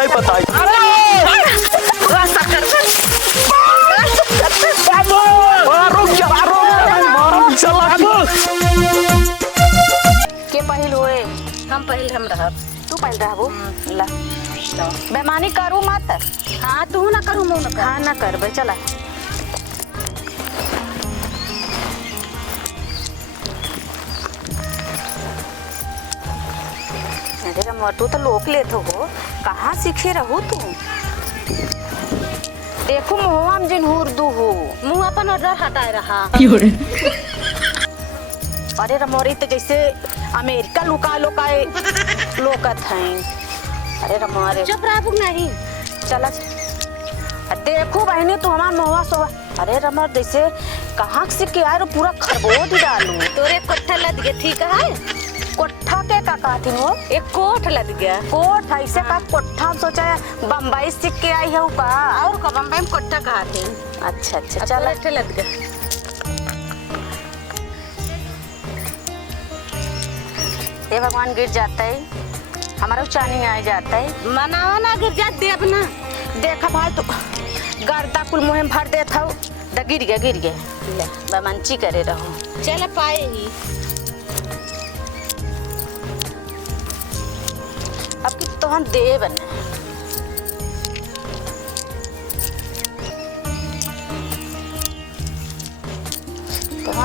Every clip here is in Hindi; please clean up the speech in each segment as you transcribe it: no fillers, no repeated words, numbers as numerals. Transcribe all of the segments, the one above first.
चाय बताई। के पहिल होए? हम पहिल हम रहब। तू पहिल रहबो। ला बेमानी करू मत। हाँ तू ना करू मुँह न कर। हाँ ना करबे चला। अरे मटू तो लोक लेत हो, कहाँ सीखे रहू तू? देखो मुँह में जिन उर्दू हो। मुँह अपन ऑर्डर हटाए रहा। अरे रमोरी तो जैसे अमेरिका लुका लोकाए लोकत हैं। अरे रमारे चुप रहा नहीं। चला देखो बहनी तू हमारा महुआ सोवा। अरे रमर जैसे कहाँ से के आए पूरा खरबोट डालू। तोरे कोठा लद गया ठीक है। कोठा के का कहती हो? एक कोठ लद गया। कोठ ऐसे का कोठा हम सोचा बम्बई सीख के आई है का। और का बम्बई में कोठा कहते हैं। अच्छा अच्छा चला लद गया। हे भगवान गिर जाता है हमारा चानी आ जाता है। मनावा ना गिर जा देव ना। देखा भाई तू गर्दा कुल मुँह में भर देता हूँ। गिर गया बमंची करे रहो। चल पाए ही अब कि तो हम दे बने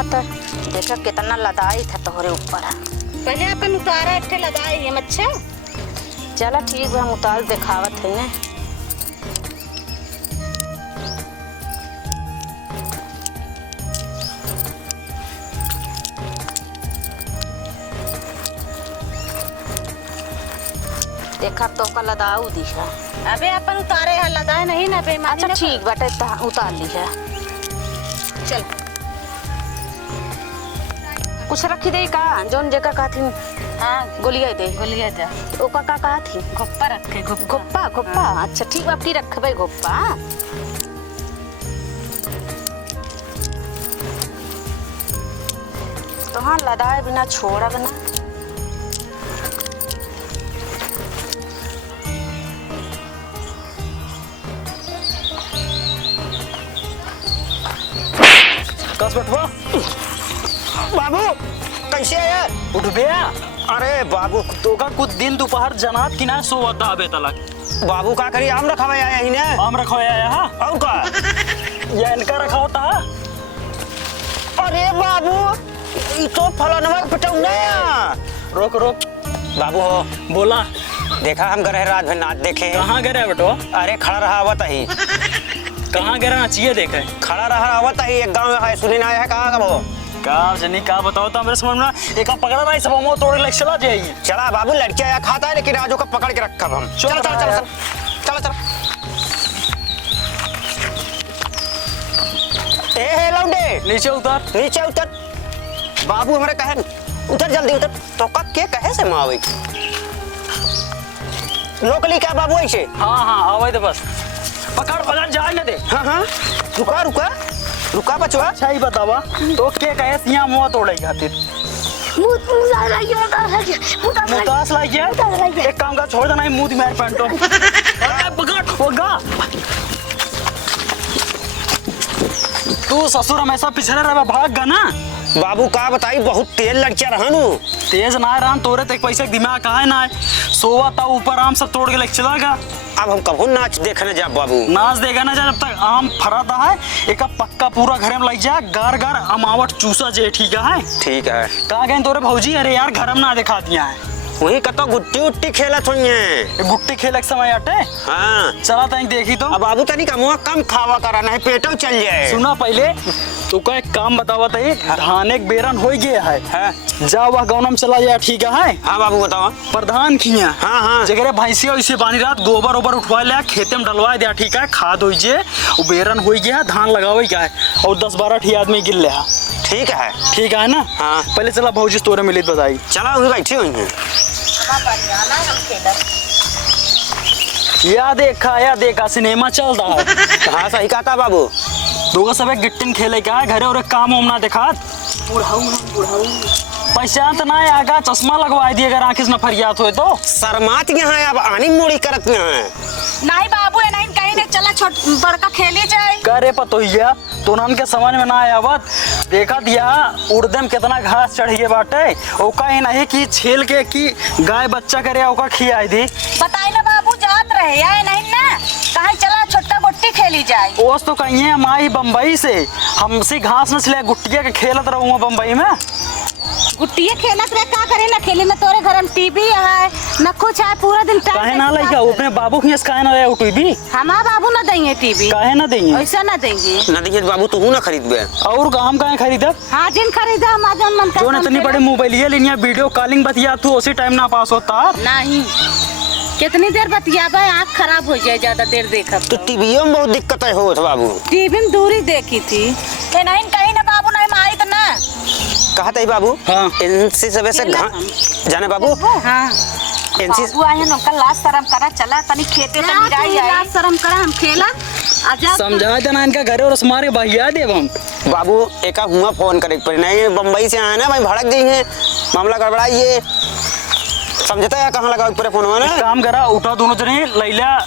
तो देखा कितना लदाई था तोहरे ऊपर। पहले अपन उतारा इट्ठे लगाए हैं अच्छा। चला ठीक है हम उतार दिखावत है ने। देखा तो का लदाऊ दिखा। अबे अपन उतारे है लदाए नहीं ना बेमानी। अच्छा ठीक बाटे उतार ली है। चल कुछ रखी दे का जोन जेका कहथिन। हाँ गोलिया दे जा। ओका का कहथिन घुप्पा रखे घुप्पा घुप्पा। अच्छा ठीक बाप की रखबे घुप्पा। तो हाँ लदाए बिना छोड़ा बना। कस बैठवा बाबू कैसे है यार? उठ गया। अरे बाबू तो का कुछ दिन दोपहर जनात की ना सोवता अबे तलक। बाबू का करी आम रखा हुआ आया ही ने। आम रखा है यहाँ और का या इनका रखा होता है। अरे बाबू ये तो फलानवा पिटाऊ ना। रोक रोक बाबू हो बोला। देखा हम गए रात भर नाच देखे। कहाँ गए रे बेटो? अरे खड़ा रहा आवत ही। कहाँ गए ना चाहिए देखे। खड़ा रहा आवत ही एक गांव है सुनी ना है कहाँ का वो। का जनी का बताओ तो मेरे समझ में एक पकड़ा नहीं सब हम तोड़ ले चला जाइए। चला बाबू लड़के आया खाता है लेकिन राजू का पकड़ के रखा हम। चल चल चल चल चल चल। ए लौंडे नीचे उतर। नीचे उतर। बाबू हमारे कहे उतर जल्दी उतर। तो का के कहे से मावे लोकली क्या बाबू ऐसे। हाँ हाँ आवे तो बस पकड़ पकड़ जाए ना दे। हाँ हाँ रुका रुका रुका बचवा। अच्छा ही बतावा तो के कहे सिया मुंह तोड़े खातिर। मुतास लाइए एक काम का छोड़ देना है मुंह मेरे पैंटो। पकड़ होगा तू ससुर हमेशा पिछड़े रहे भाग गा ना। बाबू का बताई बहुत तेज लड़कियां रहनु। तेज ना रहा तोरे तक पैसे दिमाग कहा है ना सोवा था ऊपर आम सब तोड़ के लेके चलागा। अब हम कभी नाच देखने जा बाबू। नाच देगा ना जब तक आम फराता है एक पक्का पूरा घर में लग जा गार गार अमावट चूसा जे ठीक है। ठीक है कहाँ गए तोरे भौजी? अरे यार घर में ना दिखा दिया है वही कतो गुट्टी उट्टी खेला छोइए। गुट्टी खेले के समय अटे। हाँ चला तक देखी तो। अब बाबू तनी का मुंह कम खावा करा नहीं पेटो चल जाए। सुना पहले तू का एक काम बतावा था धान एक बेरन हो गया है। जा वह गाँव में चला जाए ठीक है। हाँ बाबू बताओ। प्रधान खिया हाँ हाँ जगह भैंसी वैसे बानी रात गोबर ओबर उठवा लिया खेते में डलवा दिया ठीक है। खाद हो जे वो बेरन हो गया धान लगावे क्या है और 10-12 ठी आदमी गिर ले। ठीक है ना। हाँ पहले चला भौजी तोरे मिली बताई। चला हुई बैठी हुई है। या देखा सिनेमा चल रहा है। हाँ सही कहा था बाबू। दोगा सब गिट्टिन खेले क्या है घरे और काम उम ना देखा। पहचान तो ना आगा चश्मा लगवा दिए अगर आंखें न फरियात हो तो। शर्मात यहाँ अब आनी मुड़ी करत यहाँ नहीं बाबू है नहीं कहीं नहीं चला छोट बड़का खेली जाए। करे पतोहिया तो नन के समझ में ना आवत। देखा दिया उड़दम कितना घास चढ़िए बाटे ओका ही नहीं कि छील के कि गाय बच्चा करे ओका खियाई दी। बताई ना बाबू जात रहे या नहीं ना कहीं चला छोटा गुट्टी खेली जाए। ओस तो कहिए माई बम्बई से हमसे घास न चले गुट्टिया के खेलत रहूँ बम्बई में। गुट्टिया खेलत रहे का करे ना खेले में तोरे घर में टीवी है न कुछ है पूरा दिन काहे ना लइका अपने बाबू के काहे ना ले टीवी। हमारा बाबू ना देंगे टीवी काहे ना देंगे ऐसा ना देंगे। ना देखिए बाबू तू ना खरीद बे और हम काहे खरीदब। हाँ जिन खरीदा हम आज मन का जो इतनी बड़ी मोबाइल लिनिया वीडियो कॉलिंग बतिया तू उसी टाइम ना पास होता। नहीं कितनी देर बतियाबा आँख खराब हो जाए ज्यादा देर देखा तो टीवीओ में बहुत दिक्कत है होत बाबू। टीवी में दूरी देखी थी नहीं कहीं ना बाबू नहीं माई तो ना कहत है बाबू हाँ। इनसे सब ऐसे जाने बाबू हाँ इनसे बाबू आए हैं उनका लाश शर्म करा चला तनी खेते तनी मिराई आई लाश शर्म करा हम खेला आजा समझा देना इनका घरे और हमारे भैया देव हम। बाबू एक हुआ फोन करे पर नहीं बम्बई से आए ना भाई भड़क जाइए मामला गड़बड़ाइए समझता है कहाँ लगा पूरे फोन में काम करा उठा दोनों जने लैला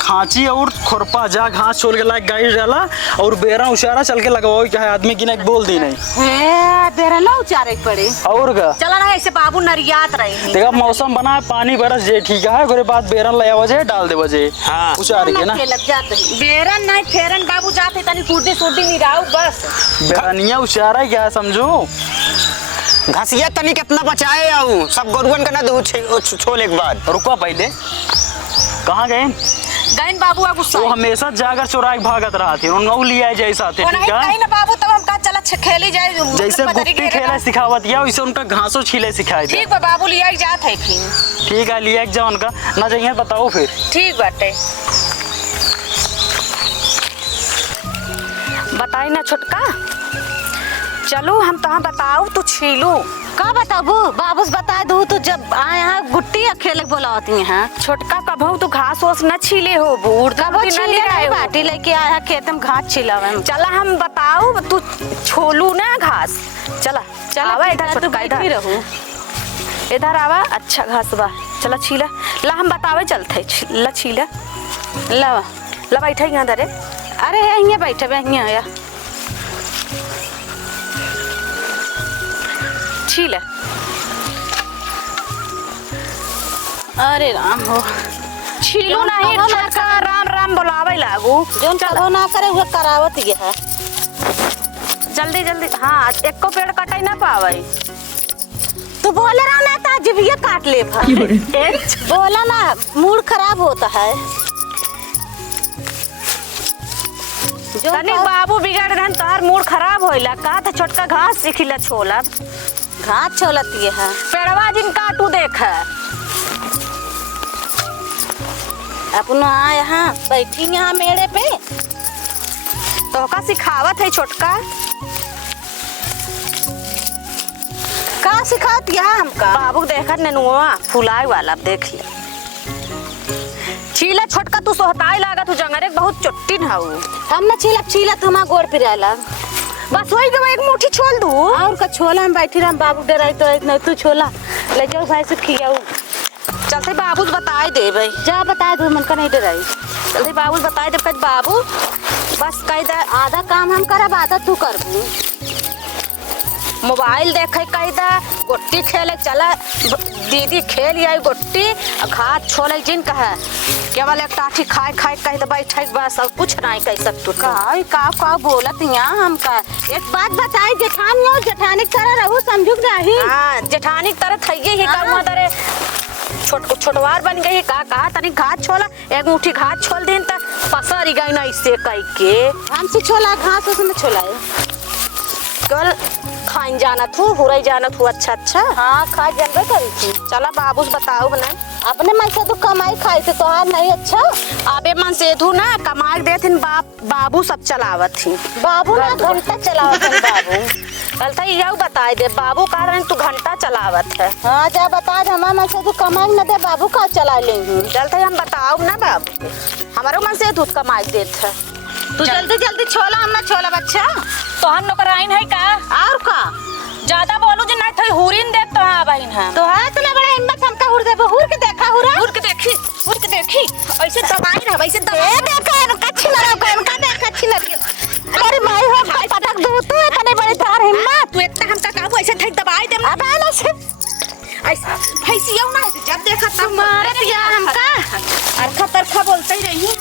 खांची और खुरपा जा घास छोल के लायक गाड़ी डाला और बेरा उशारा चल के लगाओ क्या है आदमी की बोल दी नहीं बेरा ना उचारे पड़े और का चला ना ऐसे बाबू नरियात रहे देखा मौसम बना है पानी बरस जे ठीक है उसके बाद बेरन ले वजह डाल दे वजह हाँ। उचार के ना बेरन नहीं फेरन बाबू जाते तनी कुर्दी सुर्दी नहीं राहू बस बेरनिया उचारा क्या समझो घसिया तनी कितना बचाए आऊ सब गोरुअन का ना दो छोल एक बाद रुको पहले कहाँ गए गैन बाबू अब गुस्सा वो हमेशा जाकर चुरा के भागत रहा थी उन लिया जैसा थे ठीक है कहीं ना बाबू तब हम का चला खेली जाए जैसे गुट्टी खेले सिखावत या वैसे उनका घासों छीले सिखाई दे। ठीक बा बाबू लिया जात है फिर ठीक है लिया जाओ उनका ना चाहिए बताओ फिर ठीक बाटे बताई ना छोटका चलो हम तहाँ बताओ तू छीलू का बताबू बाबूस बता दू तो जब आए यहाँ गुट्टी खेले बोलाती हैं छोटका कभू तू घास ओस न छीले हो बाटी लेके आया खेत में घास छिलावे चला हम बताओ तू छोलू ना घास चला चला आवा इधर तो छोटका बैठी इधर रहूं इधर आवा अच्छा घास बा चला छीला ला हम बतावे चलते ला छीला लवा ला बैठा यहाँ धरे अरे है यहाँ बैठे बे यहाँ आया छीला अरे राम हो छीलू नहीं छोटका राम राम बुलावे लागू जोन चलो ना करे हुए करावत ही है जल्दी जल्दी हाँ एक को पेड़ कटाई ना पावे तू बोले रहा ना था जिभिया काट ले बोला ना मूड खराब होता है तनिक बाबू बिगड़ गए तार मूड खराब होइला का था छोटका घास सिखिला छोला घास छोलती है पेड़वा जिन काटू देख अपना यहाँ बैठी यहाँ मेरे पे तो का सिखावत है छोटका का सिखाती है हमका बाबू देखा ननुआ फुलाए वाला देख ले छीला छोटका तू सोहताई लागा तू जंगरे बहुत चुट्टी न हाउ हम न छीलत हमारा गोड़ पिराला बस वही के एक मुट्ठी छोल दू और का छोला हम बैठी रहा बाबू डराई तो एक नहीं तू छोला ले जाओ भाई से खियाऊ चलते बाबू बताए दे भाई जा बता दो मन का नहीं डराई जल्दी बाबू बताए दे कद बाबू बस कह दे आधा काम हम करब आधा तू करबू मोबाइल देखे कह दे गोट्टी खेले चला दीदी खेल आई गोट्टी घास छोले जिन कहे केवल एक टाठी खाए खाए कह दे बैठे बस और कुछ नहीं कह सकतू का बोलत यहाँ हमका एक बात बताई जेठानी और जेठानी की तरह रहू समझू नहीं हाँ जेठानी की तरह थइए ही का मदरे छोटवार बन गई का कहा तनी घास छोला एक मुट्ठी घास छोल दिन त पसरी गई ना इससे कह के हमसे छोला घास उसमें छोला है कल खाइन जाना थू हुरई जाना थू अच्छा हाँ खा जानबे करी थी चला बाबू से बताओ बना अपने मन से तो कमाई खाई थे तोहार नहीं अच्छा अबे मन से थू ना कमाई देथिन बाबू सब चलावत थी बाबू ना घंटा चलावत है बाबू कल था यह बताए दे बाबू कह रहे तू घंटा चलावत है हाँ जा बता दे हमारे मन से तो कमाई न दे बाबू का चला लेंगे चलते हम बताओ ना बाबू हमारे मन से दूध कमाई देत है तू जल्दी जल्दी छोला हम ना छोला बच्चा तो हम नौकराइन है का और का ज्यादा बोलू जे नहीं थई हुरिन देख तो हां बहन हम तो है तने बड़ा हिम्मत हमका हुर देबो हुर के देखा हुरा उड़ के देखी ऐसे दबाई रह ऐसे ए देखा इनका छिनरा का इनका देखा छिनरी अरे माई हो भाई पटक दो तू तने बड़े तार हिम्मत तू इतना हमका कहबो ऐसे थई दबाई दे अब आना से ऐसे भैंसिया ना जब देखा तब मारे दिया हमका अरखा तरखा बोलते ही रही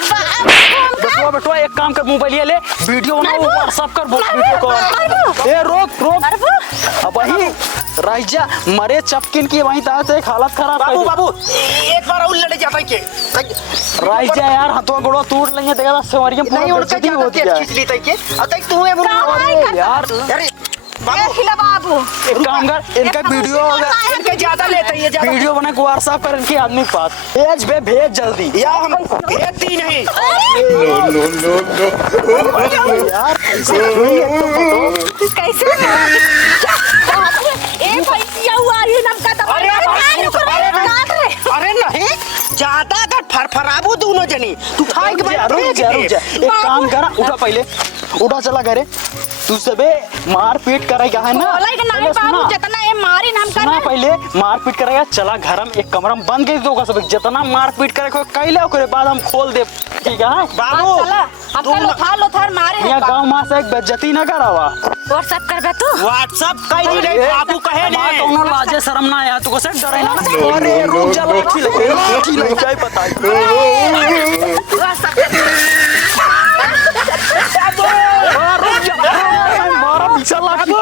बेटवा बेटवा एक काम कर मोबाइल ले वीडियो ना व्हाट्सएप कर वीडियो कॉल ए रोक अब वही राइजा मरे चपकिन की वहीं तात एक हालत खराब बाबू बाबू एक बार और लड़े जाता के राइजा यार हाथों गोड़ो तोड़ लेंगे देखा सेवरियम नहीं उनका पूरा होती है खींच ली तई के अब तक तू है यार अरे बाबू खिला बाबू एक काम कर इनका वीडियो इनके ज्यादा लेते हैं ज्यादा वीडियो बना के व्हाट्सएप कर इनके आदमी के पास भेज भेज जल्दी या हम भेजती नहीं यार कैसे ए भैंसिया हुआ ये नमका दबाई अरे नहीं ज्यादा अगर फरफराबू दोनों जनी तू खाए के बाद रुक जा एक काम करा उठा पहले उठा चला करे तू सबे मार पीट करेगा है ना बोला कि नहीं बाबू जितना ये मारी हम सुना पहले मार पीट करेगा चला घर में एक कमरा में बंद कर दोगा सब जितना मार पीट करेगा कैले ओकरे बाद हम खोल दे ठीक है बाबू हम लोथार मारे यहाँ गांव मां से एक बेइज्जती ना करावा व्हाट्सएप करबे तू व्हाट्सएप कई नहीं बाबू कहे मां नहीं कोनो लाजे शर्म ना आया तू को से डरे ना अरे रुक जा लाठी लग जाए पता मारा पीछा लाठी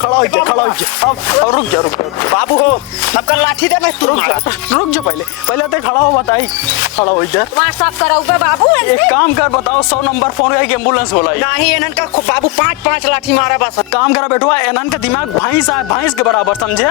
खड़ा हो जा अब रुक जा बाबू हो सबका लाठी दे मैं तू रुक जा पहले तो खड़ा हो बताई खड़ा हो इधर व्हाट्सएप कराऊगा बाबू एक काम कर बताओ 100 नंबर फोन है एम्बुलेंस होला नहीं इनन का बाबू 5 लाठी मारा बस काम करा बेटवा एनन का दिमाग भैंस के बराबर समझे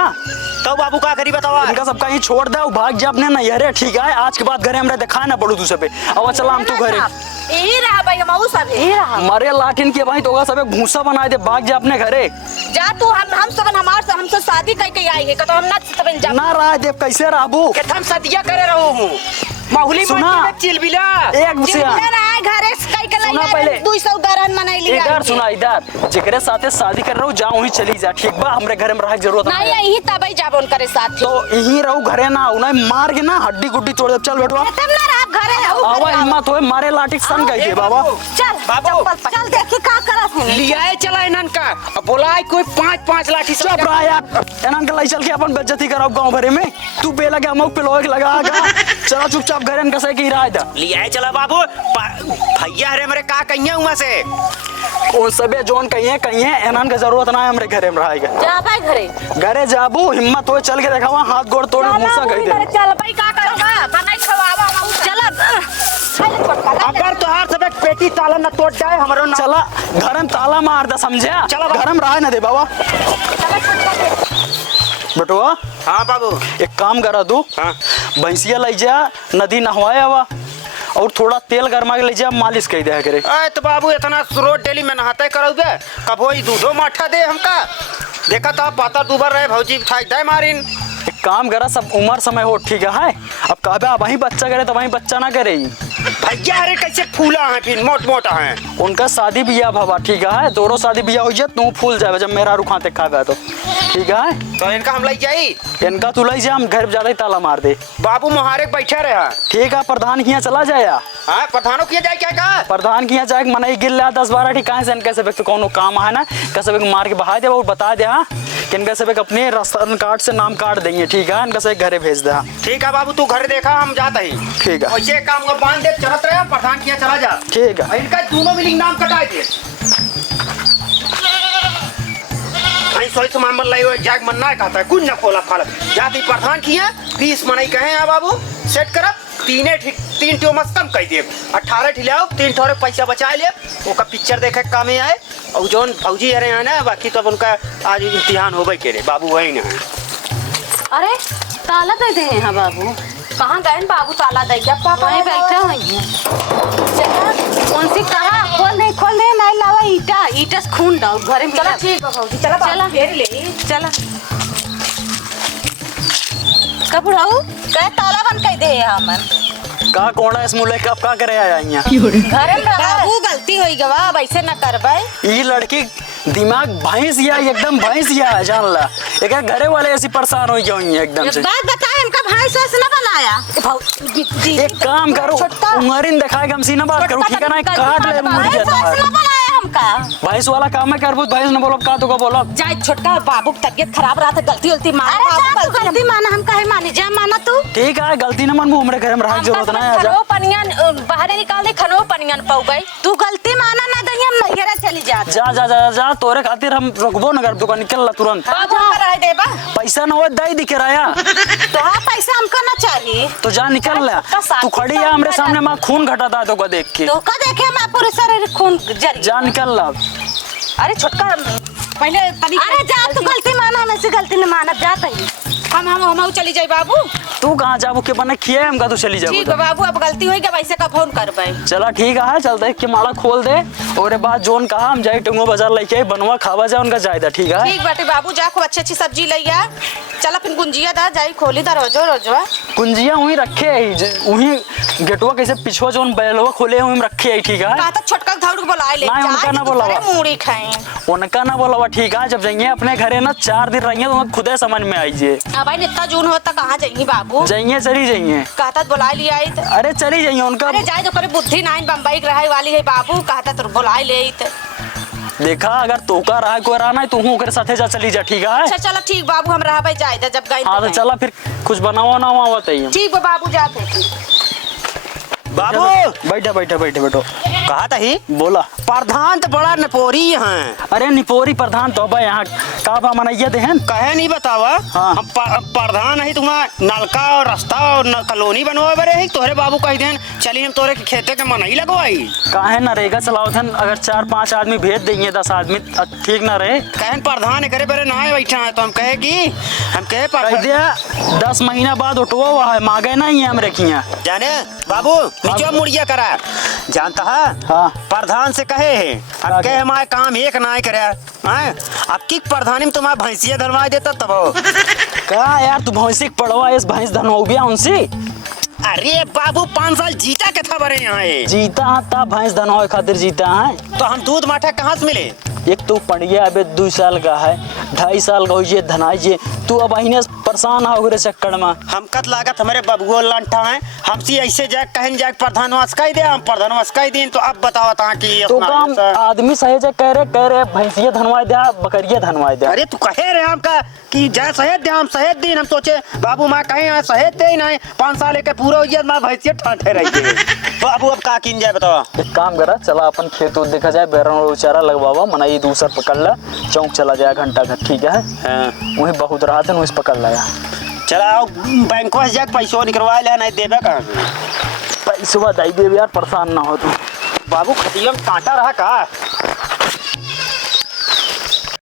तो बाबू का करी बताओ इनका सब कहीं छोड़ दे भाग जा अपने नैहरे ठीक है आज के बाद घरे हमरे दिखाए ना पड़ू दूसरे पे अब चला हम तू घरे यही रहा भाई हम सब ये रहा मरे लाठिन के भाई तो सब भूसा बना दे भाग जा अपने घरे जा तू हम सब हमसे शादी करके आई है तो हम ना सब जा ना रहा देव कैसे रहबू के हम सदिया करे रहू हूं माहुली सुना। में चिलबिला एक से घरे कई के सुना पहले। 200 गरन मनैली इधर सुना इधर जेकरे साथे शादी कर रहू जा वहीं चली जा ठीक बा हमरे घरे में रह जरूरत नहीं यही तबई जाबोन करे साथ तो यहीं रहू घरे ना उन्हें मार के ना हड्डी गुड्डी तोड़ दे चल बेटवा तब ना रहा घरे है आवा हिम्मत होए मारे लाठी सन कहिए बाबा चल बाबू। चल देखी का करत है लियाए चला इनन का अब बोला कोई 5 लाठी चुप रहा यार एनन के लाई चल के अपन बेइज्जती कराओ गांव भरे में तू पे लगे हम पे लोग लगा चला चुपचाप घरे में कैसे की रहा था लियाए चला बाबू भैया हरे मेरे का कहिया हुआ से उन सबे जोन कहिए एनन के जरूरत ना है हमरे घरे में रहेगा जा भाई घरे घरे जाबू हिम्मत होए चल के देखावा हाथ गोड़ तोड़ मुसा कह दे चल भाई का करूंगा बनाई खवावा चल अगर तोहार सब पेटी ताला न तोड़ जाए हमरो ना चला घर में ताला मार दे समझे चला बाबा। घर में रहा ना दे बाबा बेटवा हां बाबू एक काम करा तू हाँ। भैंसिया ले जा नदी नहवाए आवा और थोड़ा तेल गरमा के ले जा मालिश कर दे करे ए तो बाबू इतना रोज डेली में नहाते करोगे कब होई दूधो माठा दे हमका देखा था पाता दुबर रहे भौजी खाई दे मारिन एक काम करा सब उम्र समय हो ठीक है अब कहबे वही बच्चा करे तो वही बच्चा ना करे भैया अरे कैसे फूला है फिर मोटा है उनका शादी बियाह भवा ठीक है दोनों शादी बियाह हो जाए तू फूल जाए जब मेरा रुखाते खाबे तो ठीक है तो इनका हम लाई जाई इनका तू लाई जा हम घर ज्यादा ही ताला मार दे बाबू मुहारे बैठे रहे ठीक है प्रधान किया चला जाया हाँ प्रधानों किया जाए क्या कहा प्रधान किया जाए मनाई गिर लिया 10-12 ठीक है से कैसे व्यक्ति कोनो काम है ना कैसे व्यक्ति मार के बहा दे और बता दे हाँ कि इनका सब अपने राशन कार्ड से नाम काट देंगे ठीक है इनका से घरे भेज दे ठीक है बाबू तू घर देखा हम जाते ही ठीक है वैसे काम को बांध दे चलत रहे प्रधान किया चला जा ठीक है इनका दोनों मिलिंग नाम कटा दे सोई तो मामल लाई जाग मन ना कहता है कुछ ना खोला फाल जाती प्रधान किया 20 मनाई कहे हैं बाबू सेट करब 3 टो मस्त कम कह दे 18 ठिलाओ 3 ठोरे पैसा बचा ले ओका पिक्चर देखे काम में आए और जोन फौजी अरे है ना बाकी तो उनका आज इम्तिहान होबे के रे बाबू वही ना अरे ताला दे दे हैं बाबू कहां गए बाबू ताला दे क्या पापा वहीं बैठे होंगे चला कौन सी कहा खोल दे नहीं लावा ईटा से खून डाल घरे में चला ठीक है भौजी चला चला। घेर ले चला कब उड़ाऊ कहे ताला बंद कर दे हमन का कोड़ा इस मुले कब का करे आया यहाँ घर में रहा बाबू गलती होई गवा अब ऐसे न करबै। ये लड़की दिमाग भैंस या एकदम भैंस या है, जान ला एक घरे वाले ऐसी परेशान हो गए हुई हैं एकदम से। एक बात बताए हमका भाई से न बनाया एक काम करो उंगरिन दिखाएगा हमसे ना बात करो ठीक है ना काट ले मुड़ भाई जाता से न बनाया हमका भैंस वाला काम है करबू भैंस न बोलो का तो का बोलो जाए छोटका बाबू की तबीयत खराब रहा था गलती उलती मार अरे जा तू गलती माना हम काहे मानी जा माना तू ठीक है गलती न मन हमरे घर में रह जरूरत ना है आजा खनो पनियन बाहर निकाल दे खनो पनियन पाऊ गई। तू गलती माना ना दही हम नैहरा चली जा जा जा जा जा तोरे खातिर हम रुकबो न कर दुकान निकल ला तुरंत बाबू पर रह देबा पैसा न हो दई दिखे रहा तो हाँ पैसा हमका ना चाहिए तो जा निकल ला तू खड़ी है हमरे सामने मां खून घटाता तो का देख के तो का देखे हम पूरे शरीर खून जरी जा निकल ला अरे छोटका पहले तनी अरे जा तू गलती माना मैं से गलती न मानब जा तही हम चली जाए बाबू। तू कहाँ जाबू के बने खिया हम का तू चली जाबू ठीक है बाबू अब गलती होई के वैसे का फोन करबै। चला ठीक है चल देख के माड़ा खोल दे और बाद जोन कहा हम जाए टंगो बाजार लेके आई बनवा खावा जाए उनका जायदा ठीक है ठीक बाटे बाबू जा खूब अच्छी अच्छी सब्जी लइया चला फिर गुंजिया दा जाई खोली दा रोजो रोजवा कुंजिया वहीं रखे है वहीं गेटवा कैसे पिछवा जोन बैलवा खोले वहीं रखे है ठीक है कहा था छोटका धौड़ बुला ले नहीं, उनका ना बुलावा। मूड़ी खाए उनका ना बोला ठीक है जब जाइए अपने घरे ना 4 दिन रहिए तो खुदे समझ में आइए अब भाई इतना जून होता कहाँ जाएंगी बाबू जाइए चली जाइए कहता बुला लिया आई तो अरे चली जाइए उनका अरे जाए तो करे बुद्धि नाइन बम्बई रहे वाली है बाबू कहता तो बुला ले आई तो देखा अगर तोका रहा कोई रहना है तो हूँ ओकरे साथे जा चली जा ठीक है अच्छा चलो ठीक बाबू हम रहा भाई जाए जब गए हाँ तो चला फिर कुछ बनावा ना हुआ बताइए ठीक बा बाबू जाते बाबू बैठे बैठे बैठे बैठो कहा था ही बोला प्रधान तो बड़ा नपोरी हैं। अरे निपोरी प्रधान तो भाई यहाँ काबा मनैया देहन कहे नहीं बतावा हाँ। हम प्रधान है तुम्हारा नलका और रास्ता और कॉलोनी बनवा बरे है तोहरे बाबू कह देन चली हम तोरे के खेते के मनई लगवाई काहे नरेगा चलाओ थन अगर 4-5 आदमी भेज देंगे 10 आदमी ठीक ना रहे कहन प्रधान करे बरे ना बैठा है तो हम कहे कि हम कहे कह दिया 10 महीना बाद उठवा हुआ है मांगे नहीं है हम रखिया जाने बाबू नीचे मुड़िया करा जानता है हाँ प्रधान से कहे है अब कहे हमारे काम एक ना करे हैं अब की प्रधानी में तुम्हारा भैंसिया धरवा देता तब कहा यार तू भैंसी पड़वा इस भैंस धनौबिया उनसे अरे बाबू 5 साल जीता के था बरे यहाँ जीता था भैंस धनौ खातिर जीता है तो हम दूध माठा कहाँ से मिले एक तो पड़िया अबे 2 साल का है 2.5 साल का हो ये धनाई ये तू अब अहिने परेशान हो चक्कर में हम कत लागत हमारे बबुओ लंठा है हमसे ऐसे जाए कहन जाए प्रधान वास्काई दे हम प्रधान वास्काई दिन तो अब बताओ ता कि तो काम आदमी सहेज कह रहे भैंसिया धनवा दे बकरिया धनवा दे अरे तू कहे रहे हमका कि जाए सहेज दे हम सहेज दिन हम सोचे बाबू माँ कहे सहेज दे नहीं 5 साल के पूरा हो माँ भैंसिया ठाठे रही है बाबू अब का किन जाए बताओ एक काम करा चला अपन खेत उत देखा जाए बैरन चारा लगवावा मना ये दूसरा पकड़ ला चौक चला जाए घंटा घर ठीक है वही बहुत रहा था वही पकड़ लाया चला बैंक से जाके पैसों निकलवा ले नहीं देवे कहाँ पैसवा दाई दे यार परेशान ना हो तू बाबू खटिया में कांटा रहा का